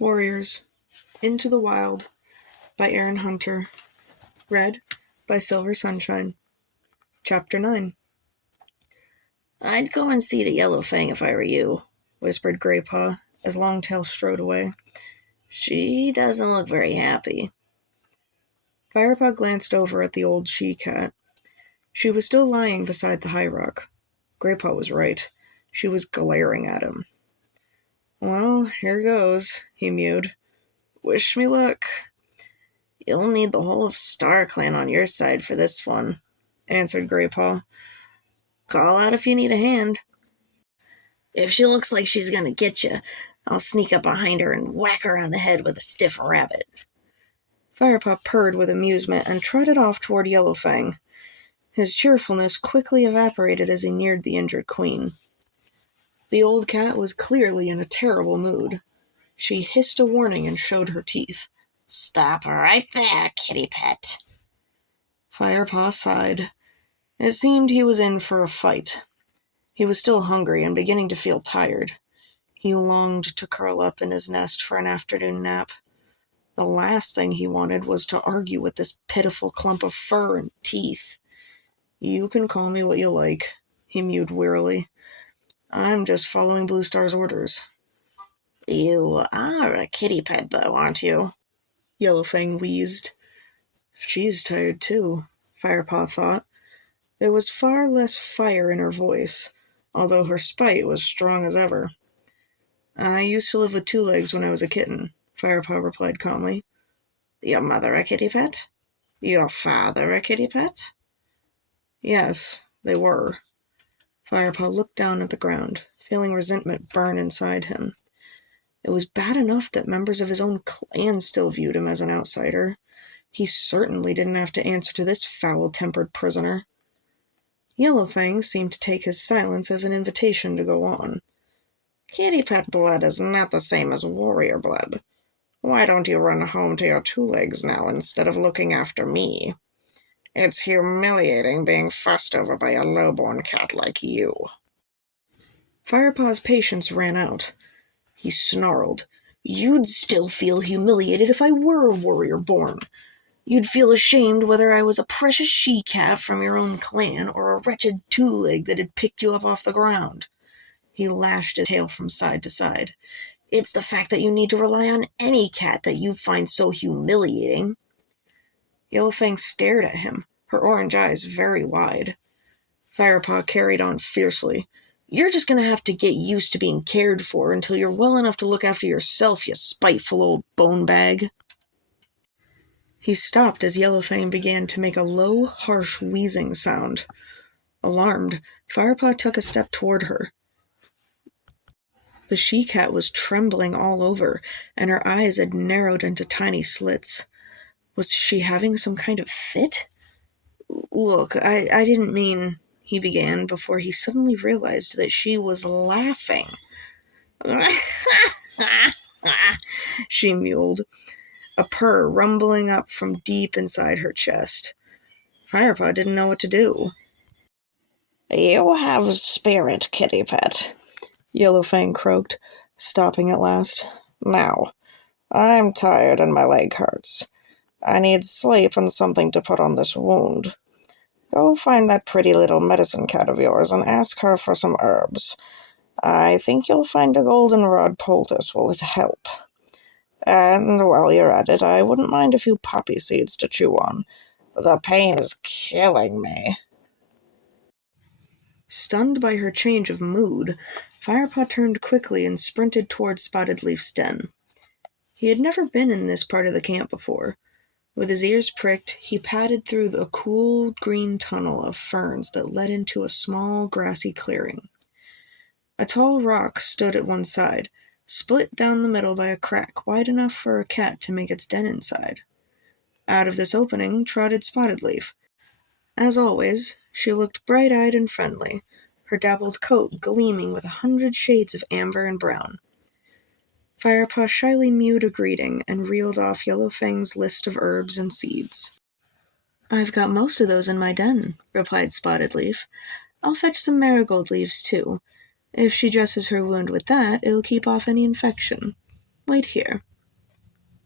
Warriors, Into the Wild by Erin Hunter. Read by Silver Sunshine. Chapter 9. "I'd go and see the Yellow Fang if I were you," whispered Graypaw, as Longtail strode away. "She doesn't look very happy." Firepaw glanced over at the old she-cat. She was still lying beside the high rock. Graypaw was right. She was glaring at him. "Well, here goes," he mewed. "Wish me luck." "You'll need the whole of StarClan on your side for this one," answered Graypaw. "Call out if you need a hand. If she looks like she's going to get you, I'll sneak up behind her and whack her on the head with a stiff rabbit." Firepaw purred with amusement and trotted off toward Yellow Fang. His cheerfulness quickly evaporated as he neared the injured queen. The old cat was clearly in a terrible mood. She hissed a warning and showed her teeth. "Stop right there, kitty pet." Firepaw sighed. It seemed he was in for a fight. He was still hungry and beginning to feel tired. He longed to curl up in his nest for an afternoon nap. The last thing he wanted was to argue with this pitiful clump of fur and teeth. "You can call me what you like," he mewed wearily. "I'm just following Blue Star's orders." "You are a kitty pet, though, aren't you?" Yellow Fang wheezed. She's tired, too, Firepaw thought. There was far less fire in her voice, although her spite was strong as ever. "I used to live with two legs when I was a kitten," Firepaw replied calmly. "Your mother a kitty pet? Your father a kitty pet?" "Yes, they were." Firepaw looked down at the ground, feeling resentment burn inside him. It was bad enough that members of his own clan still viewed him as an outsider. He certainly didn't have to answer to this foul-tempered prisoner. Yellow Fang seemed to take his silence as an invitation to go on. "Kitty pet blood is not the same as warrior blood. Why don't you run home to your two legs now instead of looking after me? It's humiliating being fussed over by a low-born cat like you." Firepaw's patience ran out. He snarled, "You'd still feel humiliated if I were a warrior born. You'd feel ashamed whether I was a precious she-cat from your own clan or a wretched two-leg that had picked you up off the ground." He lashed his tail from side to side. "It's the fact that you need to rely on any cat that you find so humiliating." Yellow Fang stared at him, her orange eyes very wide. Firepaw carried on fiercely. "You're just going to have to get used to being cared for until you're well enough to look after yourself, you spiteful old bone bag." He stopped as Yellow Fang began to make a low, harsh wheezing sound. Alarmed, Firepaw took a step toward her. The she-cat was trembling all over, and her eyes had narrowed into tiny slits. Was she having some kind of fit? "Look, I didn't mean," he began, before he suddenly realized that she was laughing. She mewed, a purr rumbling up from deep inside her chest. Firepaw didn't know what to do. "You have spirit, kitty pet," Yellow Fang croaked, stopping at last. "Now, I'm tired and my leg hurts. I need sleep and something to put on this wound. Go find that pretty little medicine cat of yours and ask her for some herbs. I think you'll find a goldenrod poultice will help. And while you're at it, I wouldn't mind a few poppy seeds to chew on. The pain is killing me." Stunned by her change of mood, Firepaw turned quickly and sprinted toward Spotted Leaf's den. He had never been in this part of the camp before. With his ears pricked, he padded through the cool green tunnel of ferns that led into a small grassy clearing. A tall rock stood at one side, split down the middle by a crack wide enough for a cat to make its den inside. Out of this opening trotted Spotted Leaf. As always, she looked bright-eyed and friendly, her dappled coat gleaming with 100 shades of amber and brown. Firepaw shyly mewed a greeting and reeled off Yellow Fang's list of herbs and seeds. "I've got most of those in my den," replied Spotted Leaf. "I'll fetch some marigold leaves, too. If she dresses her wound with that, it'll keep off any infection. Wait here."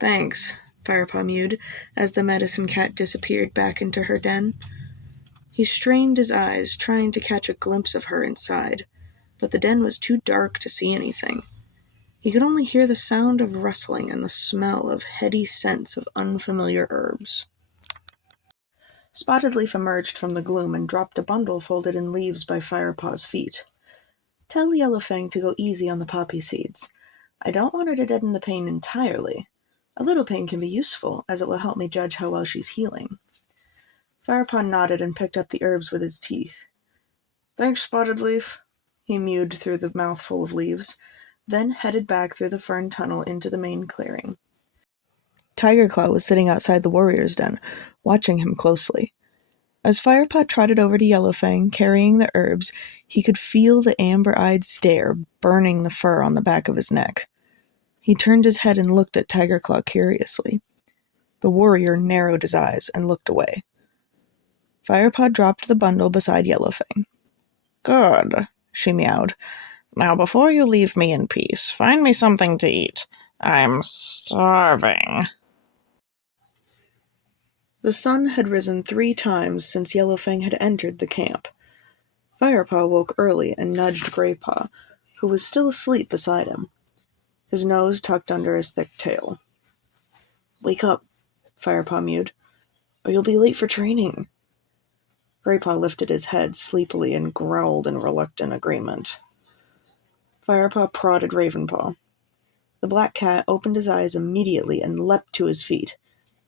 Thanks, Firepaw mewed, as the medicine cat disappeared back into her den. He strained his eyes, trying to catch a glimpse of her inside, but the den was too dark to see anything. He could only hear the sound of rustling and the smell of heady scents of unfamiliar herbs. Spotted Leaf emerged from the gloom and dropped a bundle folded in leaves by Firepaw's feet. Tell Yellowfang to go easy on the poppy seeds. I don't want her to deaden the pain entirely. A little pain can be useful, as it will help me judge how well she's healing. Firepaw nodded and picked up the herbs with his teeth. Thanks, Spotted Leaf, he mewed through the mouthful of leaves, then headed back through the fern tunnel into the main clearing. Tigerclaw was sitting outside the warrior's den, watching him closely. As Firepaw trotted over to Yellowfang, carrying the herbs, he could feel the amber-eyed stare burning the fur on the back of his neck. He turned his head and looked at Tigerclaw curiously. The warrior narrowed his eyes and looked away. Firepaw dropped the bundle beside Yellowfang. Good, she meowed. Now before you leave me in peace, find me something to eat. I'm starving. The sun had risen 3 times since Yellowfang had entered the camp. Firepaw woke early and nudged Greypaw, who was still asleep beside him, his nose tucked under his thick tail. Wake up, Firepaw mewed, or you'll be late for training. Greypaw lifted his head sleepily and growled in reluctant agreement. Firepaw prodded Ravenpaw. The black cat opened his eyes immediately and leapt to his feet.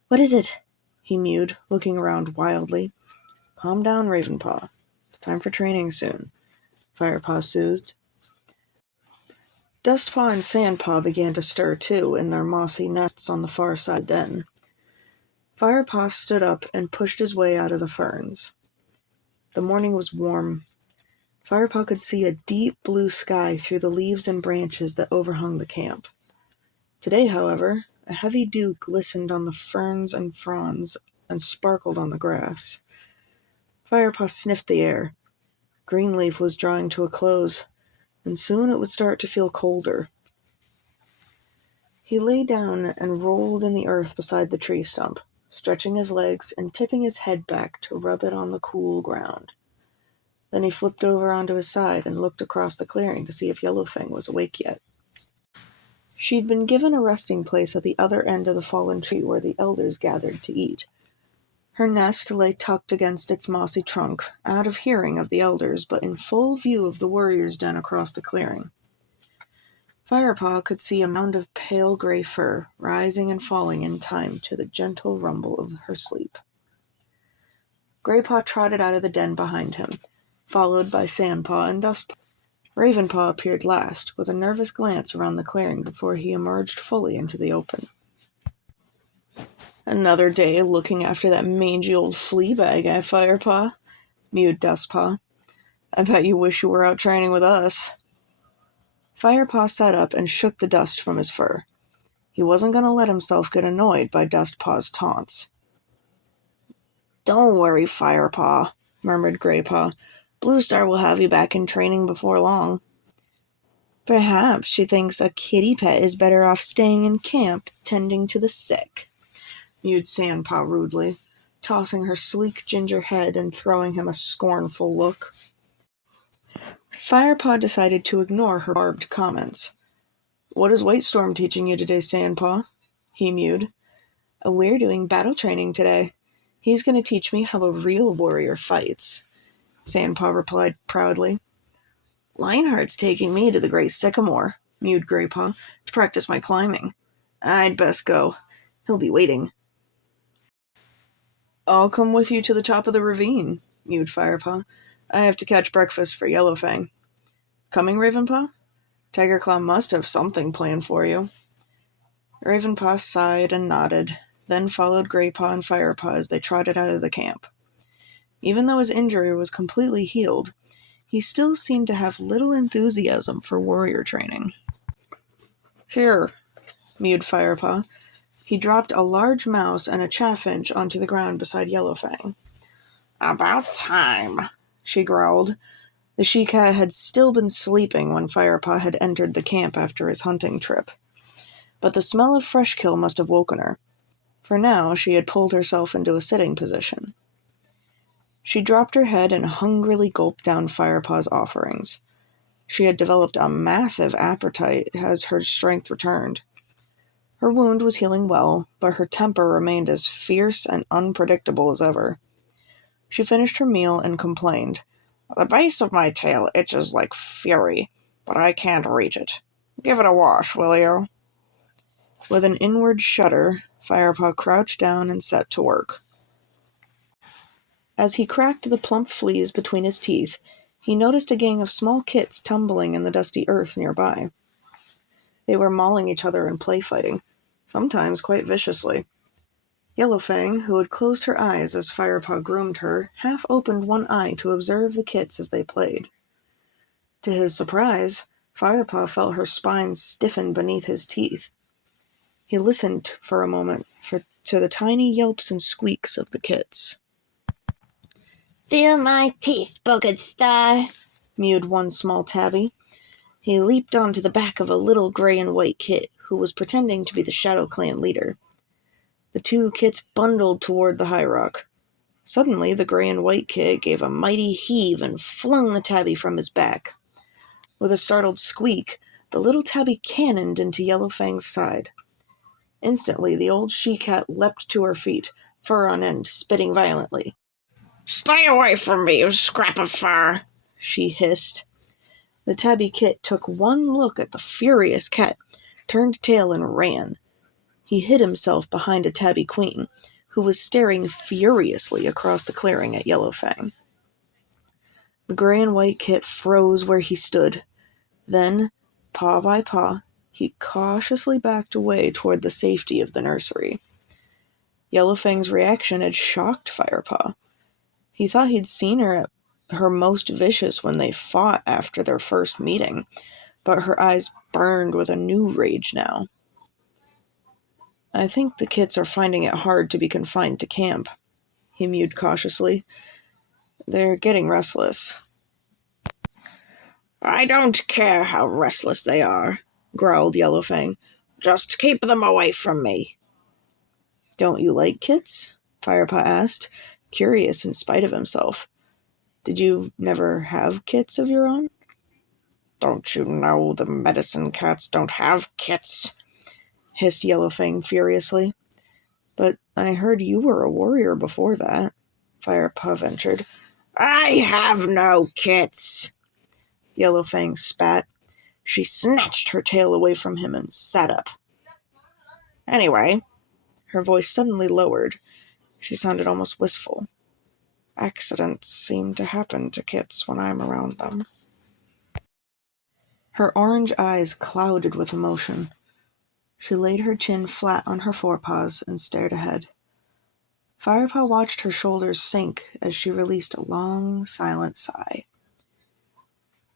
What is it? He mewed, looking around wildly. Calm down, Ravenpaw. It's time for training soon, Firepaw soothed. Dustpaw and Sandpaw began to stir too in their mossy nests on the far side den. Firepaw stood up and pushed his way out of the ferns. The morning was warm. Firepaw could see a deep blue sky through the leaves and branches that overhung the camp. Today, however, a heavy dew glistened on the ferns and fronds and sparkled on the grass. Firepaw sniffed the air. Greenleaf was drawing to a close, and soon it would start to feel colder. He lay down and rolled in the earth beside the tree stump, stretching his legs and tipping his head back to rub it on the cool ground. Then he flipped over onto his side and looked across the clearing to see if Yellowfang was awake yet. She'd been given a resting place at the other end of the fallen tree where the elders gathered to eat. Her nest lay tucked against its mossy trunk, out of hearing of the elders, but in full view of the warrior's den across the clearing. Firepaw could see a mound of pale gray fur, rising and falling in time to the gentle rumble of her sleep. Greypaw trotted out of the den behind him, followed by Sandpaw and Dustpaw. Ravenpaw appeared last, with a nervous glance around the clearing before he emerged fully into the open. Another day looking after that mangy old flea bag, eh, Firepaw? Mewed Dustpaw. I bet you wish you were out training with us. Firepaw sat up and shook the dust from his fur. He wasn't going to let himself get annoyed by Dustpaw's taunts. Don't worry, Firepaw, murmured Greypaw. Bluestar will have you back in training before long. Perhaps she thinks a kitty pet is better off staying in camp, tending to the sick, mewed Sandpaw rudely, tossing her sleek ginger head and throwing him a scornful look. Firepaw decided to ignore her barbed comments. What is Whitestorm teaching you today, Sandpaw? He mewed. We're doing battle training today. He's going to teach me how a real warrior fights, Sandpaw replied proudly. Lionheart's taking me to the Great Sycamore, mewed Greypaw, to practice my climbing. I'd best go. He'll be waiting. I'll come with you to the top of the ravine, mewed Firepaw. I have to catch breakfast for Yellowfang. Coming, Ravenpaw? Tigerclaw must have something planned for you. Ravenpaw sighed and nodded, then followed Greypaw and Firepaw as they trotted out of the camp. Even though his injury was completely healed, he still seemed to have little enthusiasm for warrior training. Here, mewed Firepaw. He dropped a large mouse and a chaffinch onto the ground beside Yellowfang. About time, she growled. The she-cat had still been sleeping when Firepaw had entered the camp after his hunting trip. but the smell of fresh kill must have woken her, for now she had pulled herself into a sitting position. She dropped her head and hungrily gulped down Firepaw's offerings. She had developed a massive appetite as her strength returned. Her wound was healing well, but her temper remained as fierce and unpredictable as ever. She finished her meal and complained, "The base of my tail itches like fury, but I can't reach it. Give it a wash, will you?" With an inward shudder, Firepaw crouched down and set to work. As he cracked the plump fleas between his teeth, he noticed a gang of small kits tumbling in the dusty earth nearby. They were mauling each other and play-fighting, sometimes quite viciously. Yellowfang, who had closed her eyes as Firepaw groomed her, half opened one eye to observe the kits as they played. To his surprise, Firepaw felt her spine stiffen beneath his teeth. He listened for a moment to the tiny yelps and squeaks of the kits. "Feel my teeth, Booted Star," mewed one small tabby. He leaped onto the back of a little gray and white kit, who was pretending to be the ShadowClan leader. The two kits bundled toward the high rock. Suddenly, the gray and white kit gave a mighty heave and flung the tabby from his back. With a startled squeak, the little tabby cannoned into Yellowfang's side. Instantly, the old she-cat leapt to her feet, fur on end, spitting violently. "Stay away from me, you scrap of fur," she hissed. The tabby kit took one look at the furious cat, turned tail and ran. He hid himself behind a tabby queen, who was staring furiously across the clearing at Yellowfang. The gray and white kit froze where he stood. Then, paw by paw, he cautiously backed away toward the safety of the nursery. Yellowfang's reaction had shocked Firepaw. He thought he'd seen her at her most vicious when they fought after their first meeting, but her eyes burned with a new rage now. "I think the kits are finding it hard to be confined to camp," he mewed cautiously. "They're getting restless." "I don't care how restless they are," growled Yellowfang. "Just keep them away from me." "Don't you like kits?" Firepaw asked, curious in spite of himself. "Did you never have kits of your own?" "Don't you know the medicine cats don't have kits?" hissed Yellowfang furiously. "But I heard you were a warrior before that," Firepaw ventured. "I have no kits." Yellowfang spat. She snatched her tail away from him and sat up. "Anyway," her voice suddenly lowered. She sounded almost wistful. "Accidents seem to happen to kits when I'm around them." Her orange eyes clouded with emotion. She laid her chin flat on her forepaws and stared ahead. Firepaw watched her shoulders sink as she released a long, silent sigh.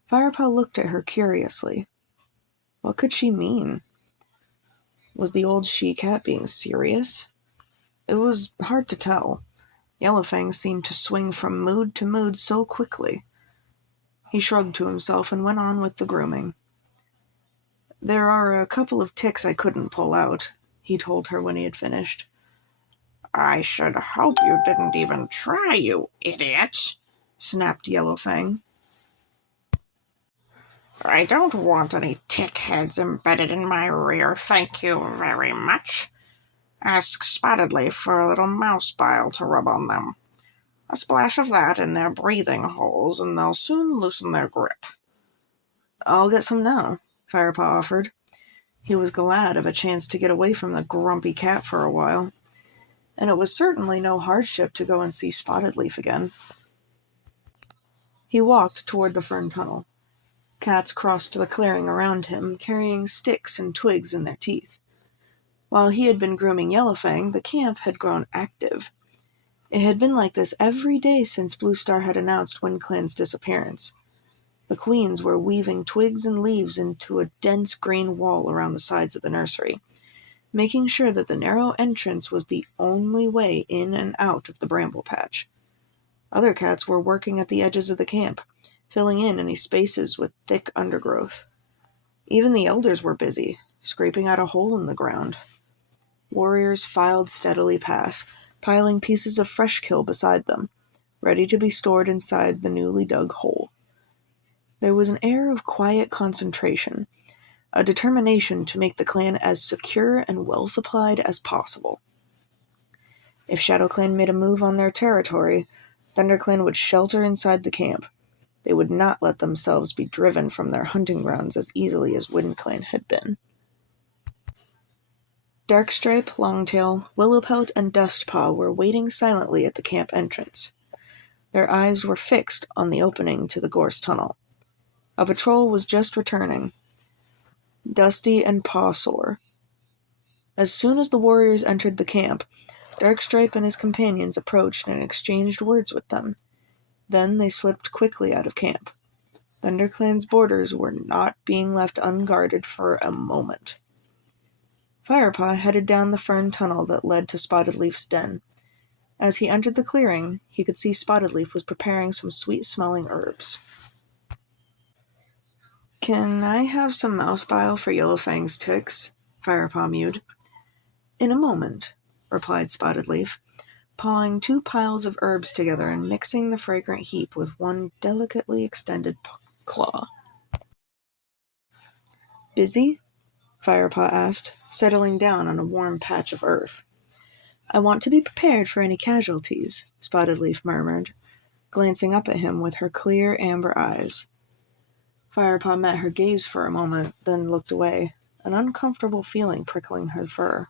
Firepaw looked at her curiously. What could she mean? Was the old she-cat being serious? It was hard to tell. Yellowfang seemed to swing from mood to mood so quickly. He shrugged to himself and went on with the grooming. "There are a couple of ticks I couldn't pull out," he told her when he had finished. "I should hope you didn't even try, you idiot," snapped Yellowfang. "I don't want any tick heads embedded in my rear, thank you very much. Ask Spottedly for a little mouse bile to rub on them. A splash of that in their breathing holes, and they'll soon loosen their grip." "I'll get some now," Firepaw offered. He was glad of a chance to get away from the grumpy cat for a while. And it was certainly no hardship to go and see Spotted Leaf again. He walked toward the fern tunnel. Cats crossed the clearing around him, carrying sticks and twigs in their teeth. While he had been grooming Yellowfang, the camp had grown active. It had been like this every day since Blue Star had announced WindClan's disappearance. The queens were weaving twigs and leaves into a dense green wall around the sides of the nursery, making sure that the narrow entrance was the only way in and out of the bramble patch. Other cats were working at the edges of the camp, filling in any spaces with thick undergrowth. Even the elders were busy, scraping out a hole in the ground. Warriors filed steadily past, piling pieces of fresh kill beside them, ready to be stored inside the newly dug hole. There was an air of quiet concentration, a determination to make the clan as secure and well-supplied as possible. If ShadowClan made a move on their territory, ThunderClan would shelter inside the camp. They would not let themselves be driven from their hunting grounds as easily as WindClan had been. Darkstripe, Longtail, Willowpelt, and Dustpaw were waiting silently at the camp entrance. Their eyes were fixed on the opening to the gorse tunnel. A patrol was just returning, dusty and paw-sore. As soon as the warriors entered the camp, Darkstripe and his companions approached and exchanged words with them. Then they slipped quickly out of camp. ThunderClan's borders were not being left unguarded for a moment. Firepaw headed down the fern tunnel that led to Spotted Leaf's den. As he entered the clearing, he could see Spotted Leaf was preparing some sweet-smelling herbs. "Can I have some mouse bile for Yellowfang's ticks?" Firepaw mewed. "In a moment," replied Spotted Leaf, pawing 2 piles of herbs together and mixing the fragrant heap with one delicately extended claw. "Busy?" Firepaw asked, settling down on a warm patch of earth. "I want to be prepared for any casualties," Spotted Leaf murmured, glancing up at him with her clear amber eyes. Firepaw met her gaze for a moment, then looked away, an uncomfortable feeling prickling her fur.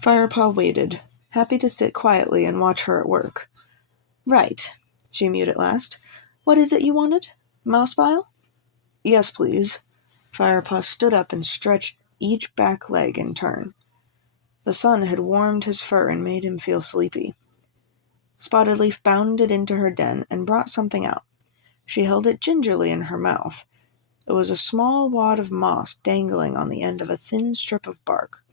Firepaw waited, happy to sit quietly and watch her at work. "Right," she mewed at last. "What is it you wanted? Mouse bile?" "Yes, please." Firepaw stood up and stretched each back leg in turn. The sun had warmed his fur and made him feel sleepy. Spotted Leaf bounded into her den and brought something out. She held it gingerly in her mouth. It was a small wad of moss dangling on the end of a thin strip of bark.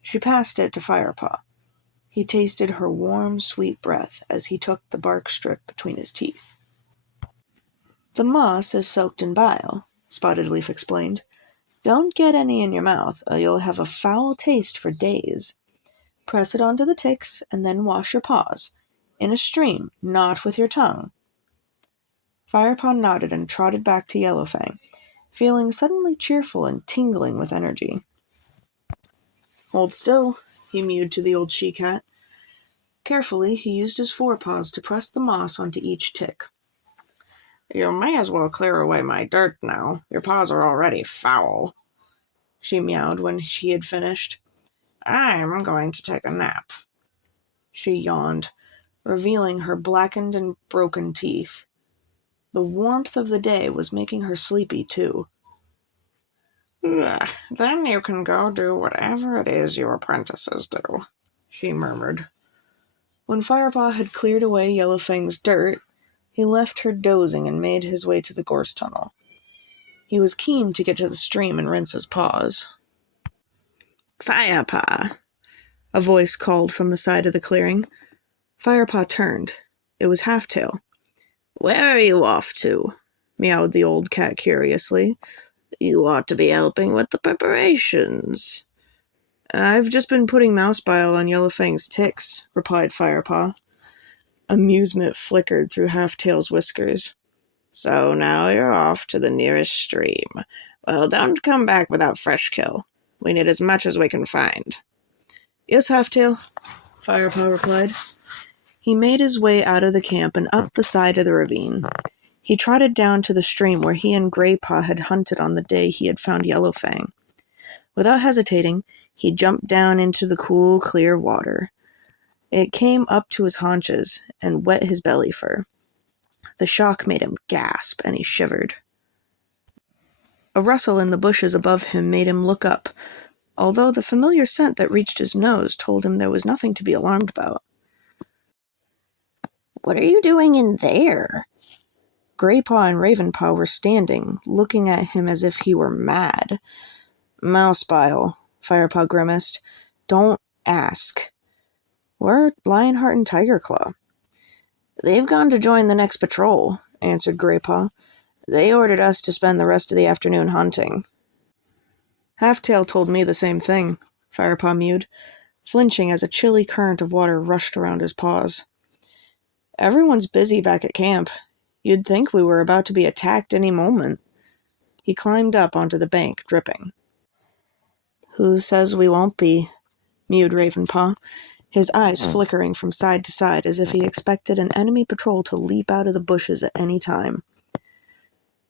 She passed it to Firepaw. He tasted her warm, sweet breath as he took the bark strip between his teeth. "The moss is soaked in bile," Spotted Leaf explained. "Don't get any in your mouth, or you'll have a foul taste for days. Press it onto the ticks, and then wash your paws. In a stream, not with your tongue." Firepaw nodded and trotted back to Yellowfang, feeling suddenly cheerful and tingling with energy. "Hold still," he mewed to the old she-cat. Carefully, he used his forepaws to press the moss onto each tick. "You may as well clear away my dirt now. Your paws are already foul," she meowed when she had finished. "I'm going to take a nap." She yawned, revealing her blackened and broken teeth. The warmth of the day was making her sleepy, too. "Then you can go do whatever it is you apprentices do," she murmured. When Firepaw had cleared away Yellowfang's dirt, he left her dozing and made his way to the gorse tunnel. He was keen to get to the stream and rinse his paws. "Firepaw," a voice called from the side of the clearing. Firepaw turned. It was Halftail. "Where are you off to?" meowed the old cat curiously. "You ought to be helping with the preparations." "I've just been putting mouse bile on Yellowfang's ticks," replied Firepaw. Amusement flickered through Halftail's whiskers. "So now you're off to the nearest stream. Well, don't come back without fresh kill. We need as much as we can find." "Yes, Halftail," Firepaw replied. He made his way out of the camp and up the side of the ravine. He trotted down to the stream where he and Greypaw had hunted on the day he had found Yellowfang. Without hesitating, he jumped down into the cool, clear water. It came up to his haunches and wet his belly fur. The shock made him gasp, and he shivered. A rustle in the bushes above him made him look up, although the familiar scent that reached his nose told him there was nothing to be alarmed about. "What are you doing in there?" Greypaw and Ravenpaw were standing, looking at him as if he were mad. "Mouse bile," Firepaw grimaced. "Don't ask." "We're Lionheart and Tigerclaw." "They've gone to join the next patrol," answered Greypaw. "They ordered us to spend the rest of the afternoon hunting." Halftail told me the same thing, Firepaw mewed, flinching as a chilly current of water rushed around his paws. Everyone's busy back at camp. You'd think we were about to be attacked any moment. He climbed up onto the bank, dripping. Who says we won't be? Mewed Ravenpaw, his eyes flickering from side to side as if he expected an enemy patrol to leap out of the bushes at any time.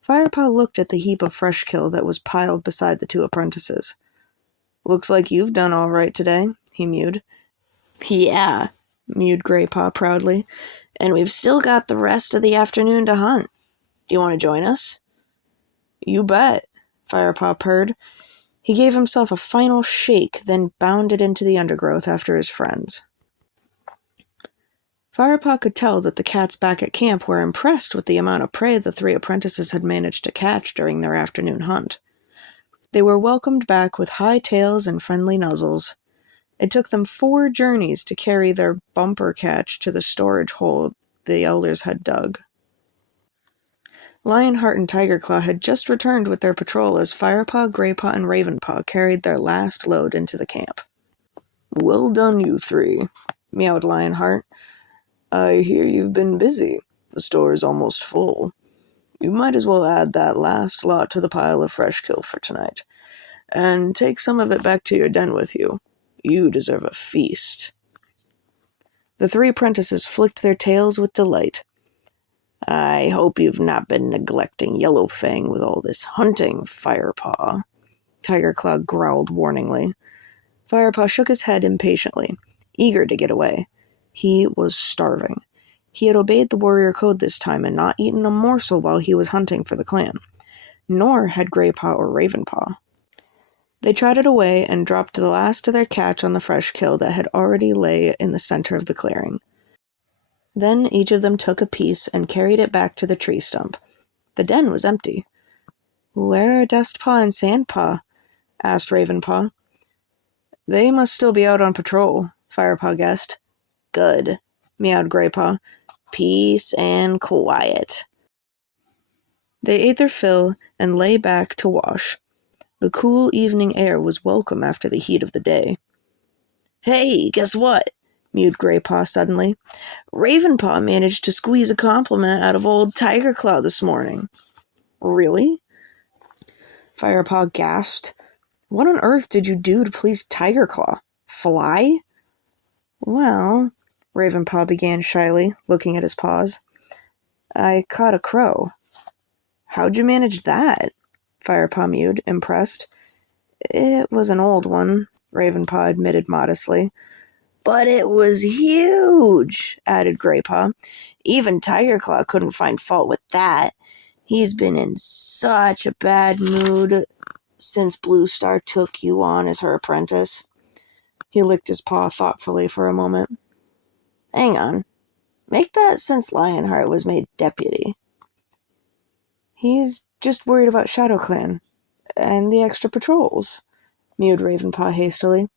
Firepaw looked at the heap of fresh kill that was piled beside the two apprentices. Looks like you've done all right today, he mewed. Yeah, mewed Greypaw proudly, and we've still got the rest of the afternoon to hunt. Do you want to join us? You bet, Firepaw purred. He gave himself a final shake, then bounded into the undergrowth after his friends. Firepaw could tell that the cats back at camp were impressed with the amount of prey the three apprentices had managed to catch during their afternoon hunt. They were welcomed back with high tails and friendly nuzzles. It took them 4 journeys to carry their bumper catch to the storage hole the elders had dug. Lionheart and Tigerclaw had just returned with their patrol as Firepaw, Greypaw, and Ravenpaw carried their last load into the camp. Well done, you 3, meowed Lionheart. I hear you've been busy. The store is almost full. You might as well add that last lot to the pile of fresh kill for tonight, and take some of it back to your den with you. You deserve a feast. The 3 apprentices flicked their tails with delight. I hope you've not been neglecting Yellowfang with all this hunting, Firepaw, Tigerclaw growled warningly. Firepaw shook his head impatiently, eager to get away. He was starving. He had obeyed the warrior code this time and not eaten a morsel while he was hunting for the clan. Nor had Greypaw or Ravenpaw. They trotted away and dropped the last of their catch on the fresh kill that had already lay in the center of the clearing. Then each of them took a piece and carried it back to the tree stump. The den was empty. "Where are Dustpaw and Sandpaw?" asked Ravenpaw. "They must still be out on patrol," Firepaw guessed. "Good," meowed Greypaw. "Peace and quiet." They ate their fill and lay back to wash. The cool evening air was welcome after the heat of the day. "Hey, guess what?" mewed Greypaw suddenly. "Ravenpaw managed to squeeze a compliment out of old Tigerclaw this morning." "Really?" Firepaw gasped. "What on earth did you do to please Tigerclaw? Fly?" "Well," Ravenpaw began shyly, looking at his paws. "I caught a crow." "How'd you manage that?" Firepaw mewed, impressed. "It was an old one," Ravenpaw admitted modestly. "But it was huge," added Greypaw. "Even Tigerclaw couldn't find fault with that. He's been in such a bad mood since Blue Star took you on as her apprentice." He licked his paw thoughtfully for a moment. "Hang on. Make that since Lionheart was made deputy." "He's just worried about ShadowClan and the extra patrols," mewed Ravenpaw hastily.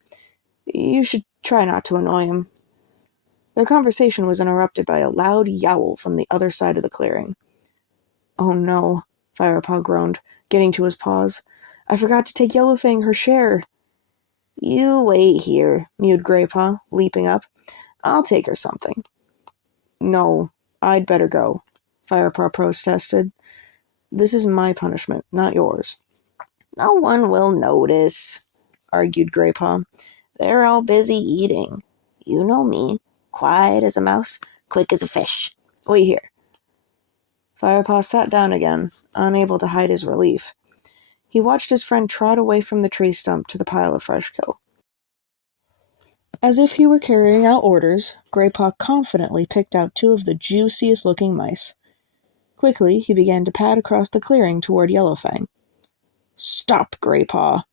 "You should try not to annoy him." Their conversation was interrupted by a loud yowl from the other side of the clearing. "Oh no," Firepaw groaned, getting to his paws. "I forgot to take Yellowfang her share." "You wait here," mewed Greypaw, leaping up. "I'll take her something." "No, I'd better go," Firepaw protested. "This is my punishment, not yours." "No one will notice," argued Greypaw. "They're all busy eating. You know me, quiet as a mouse, quick as a fish. Wait here." Firepaw sat down again, unable to hide his relief. He watched his friend trot away from the tree stump to the pile of fresh kill. As if he were carrying out orders, Greypaw confidently picked out 2 of the juiciest-looking mice. Quickly, he began to pad across the clearing toward Yellowfang. "Stop, Greypaw!"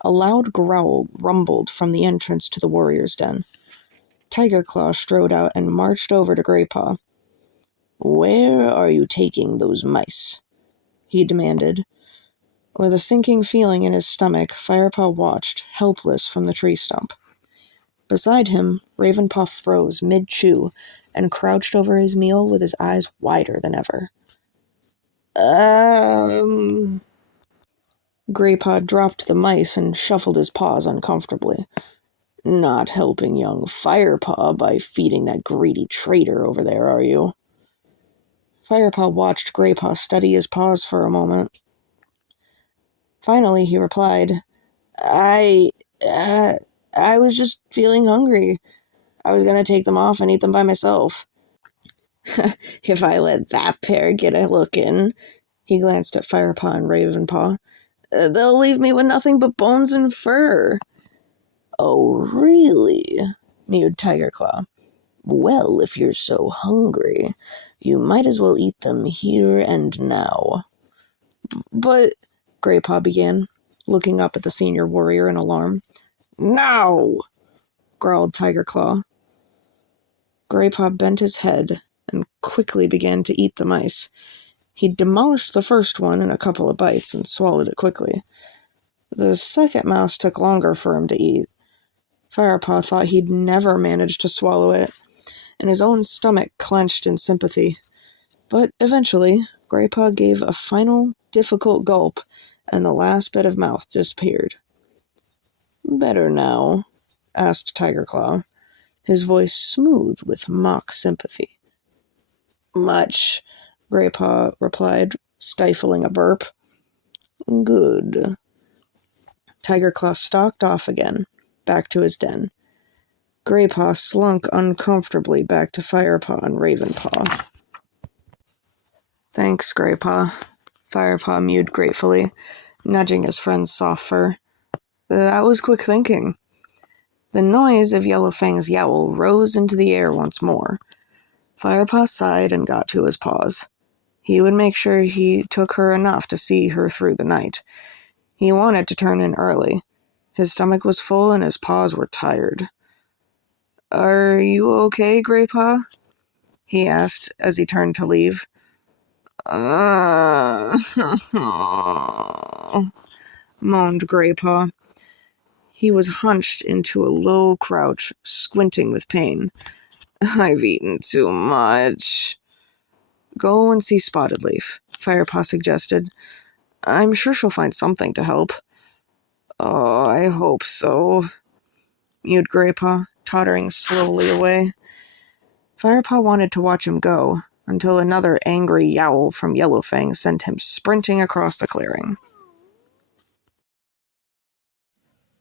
A loud growl rumbled from the entrance to the warrior's den. Tigerclaw strode out and marched over to Greypaw. "Where are you taking those mice?" he demanded. With a sinking feeling in his stomach, Firepaw watched, helpless, from the tree stump. Beside him, Ravenpaw froze mid-chew and crouched over his meal with his eyes wider than ever. Greypaw dropped the mice and shuffled his paws uncomfortably. Not helping young Firepaw by feeding that greedy traitor over there, are you? Firepaw watched Greypaw study his paws for a moment. Finally, he replied, I was just feeling hungry. I was going to take them off and eat them by myself. If I let that pair get a look in, he glanced at Firepaw and Ravenpaw, they'll leave me with nothing but bones and fur. Oh, really? Mewed Tigerclaw. Well, if you're so hungry, you might as well eat them here and now. But, Greypaw began, looking up at the senior warrior in alarm. Now! Growled Tigerclaw. Greypaw bent his head and quickly began to eat the mice. He demolished the first one in a couple of bites and swallowed it quickly. The second mouse took longer for him to eat. Firepaw thought he'd never manage to swallow it, and his own stomach clenched in sympathy. But eventually, Greypaw gave a final, difficult gulp, and the last bit of mouth disappeared. Better now? Asked Tigerclaw, his voice smooth with mock sympathy. Much, Greypaw replied, stifling a burp. Good. Tigerclaw stalked off again, back to his den. Greypaw slunk uncomfortably back to Firepaw and Ravenpaw. Thanks, Greypaw, Firepaw mewed gratefully, nudging his friend's soft fur. That was quick thinking. The noise of Yellowfang's yowl rose into the air once more. Firepaw sighed and got to his paws. He would make sure he took her enough to see her through the night. He wanted to turn in early. His stomach was full and his paws were tired. Are you okay, Greypaw? He asked as he turned to leave. Moaned Greypaw. He was hunched into a low crouch, squinting with pain. I've eaten too much. Go and see Spotted Leaf, Firepaw suggested. I'm sure she'll find something to help. Oh, I hope so, mewed Greypaw, tottering slowly away. Firepaw wanted to watch him go, until another angry yowl from Yellowfang sent him sprinting across the clearing.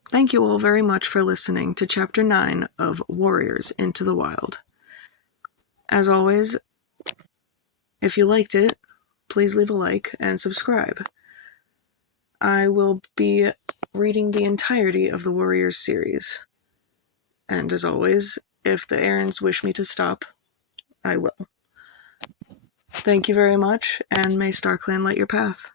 Thank you all very much for listening to Chapter 9 of Warriors Into the Wild. As always, if you liked it, please leave a like and subscribe. I will be reading the entirety of the Warriors series. And as always, if the Erins wish me to stop, I will. Thank you very much, and may StarClan light your path.